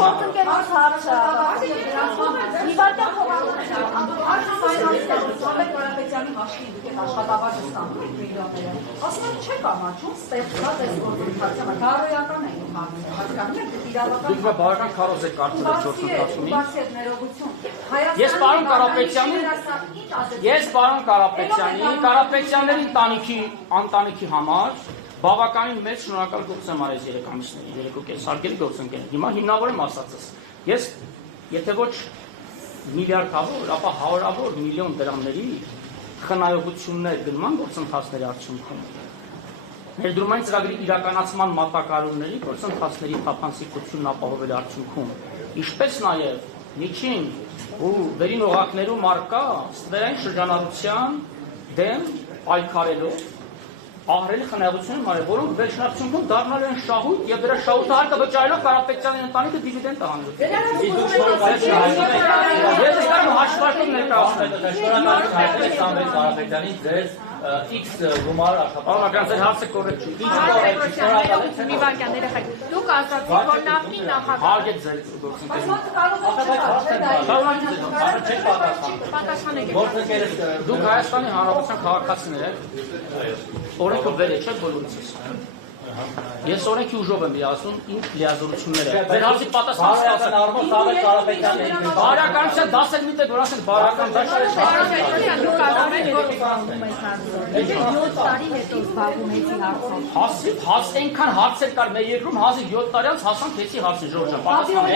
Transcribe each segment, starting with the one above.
գործընկերոջ հարցը Կարապետյանի հաշվին դուք եք աշխատավարձը ստանում եք միլիոնները, ասում եք չեք ամաչում ստեղծված այս գործընթացը, բարոյական է իմ հարցը, հասկանում եք իրավական դուք բարոյական քարոզ եք կարծել գործընթացումից։ բացի այդ ներողություն։ Ես պարոն Կարապետյանի ընտանիքի համար բավականին մեծ շնորհակալ գործ եմ արել 3 ամիսների, 3.5 հարգելի գործընկերներ։ Հիմա հիմնավորեմ ասածս։ Ես եթե ոչ միլիարդավոր, ապա հարյուրավոր միլիոն դրամների խնայողություններ գնման գործընթացների արդյունքում ներդրումային ծրագրի իրականացման մատակարարումների գործընթացների թափանցիկությունն ապահովելու արդյունքում, ինչպես նաև միջին ու վերին օղակներում առկա ստվերային շրջանառության դեմ պայքարելով ահռելի խնայողություններ մարել, որոնք վերջնարդյունքում դառնալ են շահույթ եւ դրա շահութահարկը վճարելով Կարապետյանի ընտանիքը դիվիդենդ տանելու։ Ես եկամ հաշվարկում ներկայացնել։ Կարապետյանի ձեզ X գումար աշխատանքից հարցը կոռեկտ չի։ Մի վարքան երեխեք։ Դուք ասացիք, որ նախկին նախագահ Հարգեք ձեր գործընկերները։ Դուք Հայաստանի Հանրապետության քաղաքացիներ եք։ Օրենքը վեր է, չէ՞ բոլորիցս։ Ես օրենքի ուժով եմ ասում իմ լիազորությունները։ Ձեր հարցի պատասխանը բարոյականության դասեր միտեք, որ ասենք բարոյական դաշտ է։ 7 տարի հետո զբաղվում եք հարցով։ Հաս այնքան հարցեր կար մեր երկրում 1700 տարի անց հասանք հեցի հարցի Ժորժան։ Պատասխանը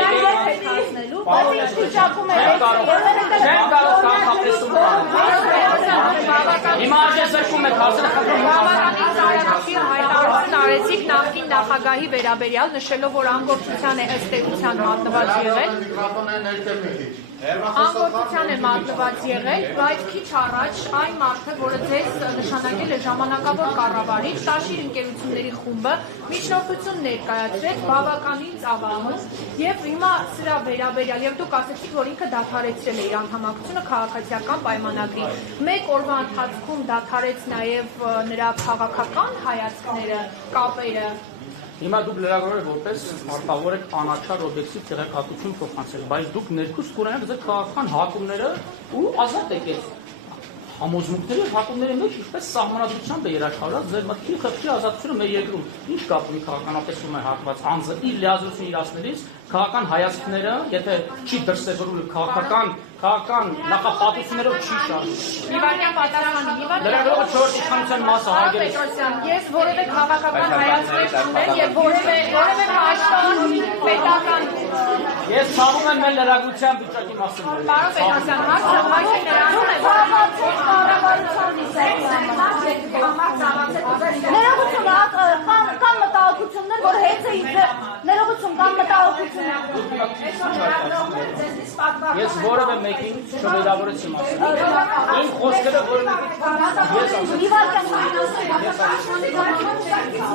չեմ կարող կանխապեսում Հիմա արժեզրկում եք հարցերը խնդրում Արեցիք նախկին նախագահի վերաբերյալ նշելով, որ անգործության է ըստ էության մատնված եղել։ Անգործության է մատնված եղել, բայց քիչ առաջ այն մարդը, որը ձեզ նշանակել է ժամանակավոր կառավարիչ, Տաշիր ընկերությունների խումբը միջնորդություն ներկայացրեց բավականին ծավալուն եւ հիմա սրա վերաբերյալ եւ դուք ասացիք, որ ինքը դադարեցրել է իր անդամակցությունը քաղաքացիական պայմանագրի։ Մեկ օրվա ընթացքում դադարեց նաեւ նրա քաղաքական հայացքները, կապերը։ Հիմա դուք լրագրողներ որպես մարտավոր եք անաչառ օբյեկտիվ տեղեկատվություն փոխանցել, բայց դուք ներքուստ կունենաք ձեր քաղաքական հակումները ու ազատ եք համոզմունքների եւ հակումների մեջ ինչպես սահմանադրությամբ է երաշխավորած ձեր մտքի խղճի ազատությունը մեր երկրում։ Ինչ կապ ունի քաղաքականապետում է հակված անձը իր լիազորությունը իրացնելիս քաղաքական հայացքները, եթե չի դրսևորում քաղաքական նախապատվություններով չի շարժվում։ Իվանյան պատասխանի, լրագրողը 4 իշխանության մասը հարգել է։ Ես որևէ քաղաքական հայացքներ չունեմ եւ որևէ պաշտոն պետական Ես ցավում եմ մեր լրագրության վիճակի մասին։ Պարոն Պետրոսյան, հարցը նրանում է, Ներողություն, կան մտահոգություններ, որ հետ է իձեր, ներողություն, կան մտահոգություններ։ Ես որևէ մեկին չվերավորեցի մասին։ Իմ խոսքերը որևէ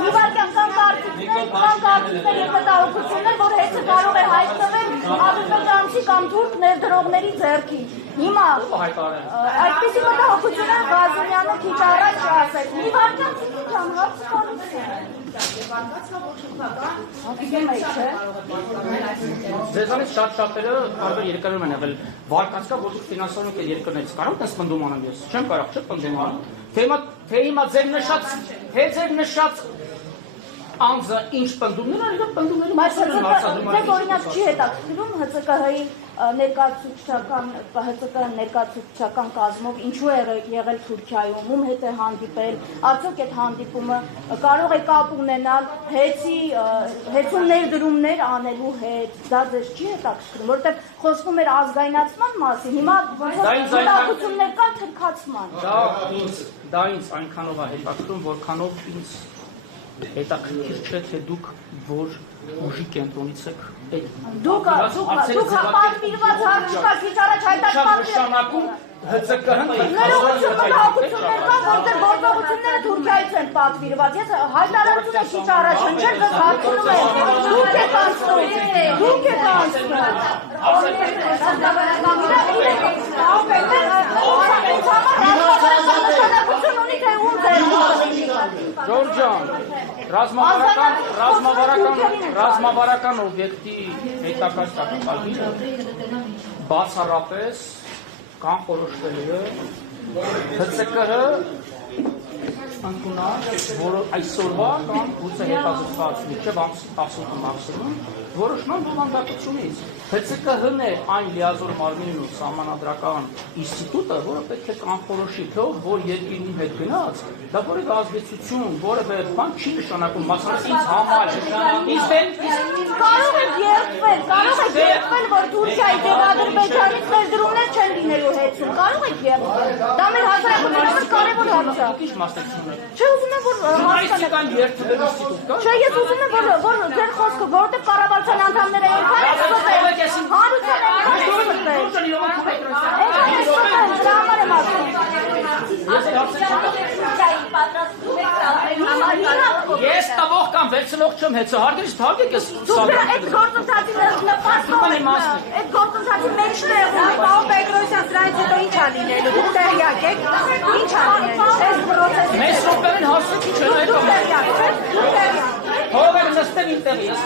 Իվարկյան կան կարծիքներ և մտահոգություններ, որ հետը կարող է հայտնվել ադրբեջանցի կամ թուրք ներդրողների ձեռքին։ Հիմա այդպիսի մտահոգություններ Ղազարյանը քիչ առաջ ասեց։ Իվարկյան ցիկիջան հարցը Ձեզանից շատ շատերը տարբեր երկրներում են եղել վարկած կա, որ դուք ֆինանսավորում եք երկրներից կարող եք պնդում անեմ ես, չեմ կարող, չէ՞ պնդում անեմ, թե հիմա ձեր նշած անձը ինչ պնդումներ են, իրոք պնդումների մասին են հարցադրում։ Ձեզ օրինակ չի հետաքրքրում ՀՑԿ-ի ներկայացուցչական կազմով ինչու է եղել Թուրքիայում, ում հետ է հանդիպել, արդյոք այդ հանդիպումը կարող է կապ ունենալ հեծում ներդրումներ անելու հետ, դա ձեզ չի հետաքրքրում, որովհետև խոսվում էր ազգայնացման մասին, հիմա մտահոգություններ կան թրքացման։ Դա ինձ այնքանով է հետաքրքրում, որքանով ինձ հետաքրքիր չէ, թե դուք որ ուժի կենտրոնից եք Դուք պատվիրված հարց կա, քիչ առաջ նշանակում ՀՑԿ-ն ներողություն մտահոգություններ կան, որ ձեր գործողությունները Թուրքիայից են պատվիրված։ Ես հայտարարություն եմ քիչ առաջ հնչել, ձեզ հարցնում եմ, դուք եք անցնում։ Ժորժ ջան, ռազմավարական օբյեկտի հետակայ ճակատագիրը բացառապես կանխորոշվել է ՀՑԿ-ը ընդունած, որ այսօրվա կամ գուցե հետազոտված միջև 18 մաքսիմում որոշման բովանդակությունից ՀՑԿ-ն է այն լիազոր մարմինն ու սահմանադրական ինստիտուտը, որը պետք է կանխորոշի, թե որ երկիրում հետ գնաց, դա որևէ ազդեցություն, որևէ բան չի նշանակում, մասնավորապես ինձ համար կարող եք երբել, որ Թուրքիայի դեպ Ադրբեջանից ներդրումներ չեն լինելու հետում, կարող եք երբել, դա մեր հասարակության կարևոր հարց է։ Չէ, ուզում եմ, որ ժուրնալիստիկան երբել ինստիտուտ կա։ Չէ, ես ուզում եմ, որ ձեր խոսքը, որտեղ կառավարության անդամները այնքան են ստել, հարության Ես տվող կամ վերցնող չեմ հետո հարգելիս թարգեք ես այդ գործընթացի նպաստում այդ գործընթացի մեջտեղում Պարոն Պետրոսյան, սրանից հետո ինչ ա լինելու, դուք տեղյակ եք, ինչ ա լինելու, մեզ սոպերին հասնեք ինչ է դուք տեղյակ եք, հողեր նստել ինտեղի ես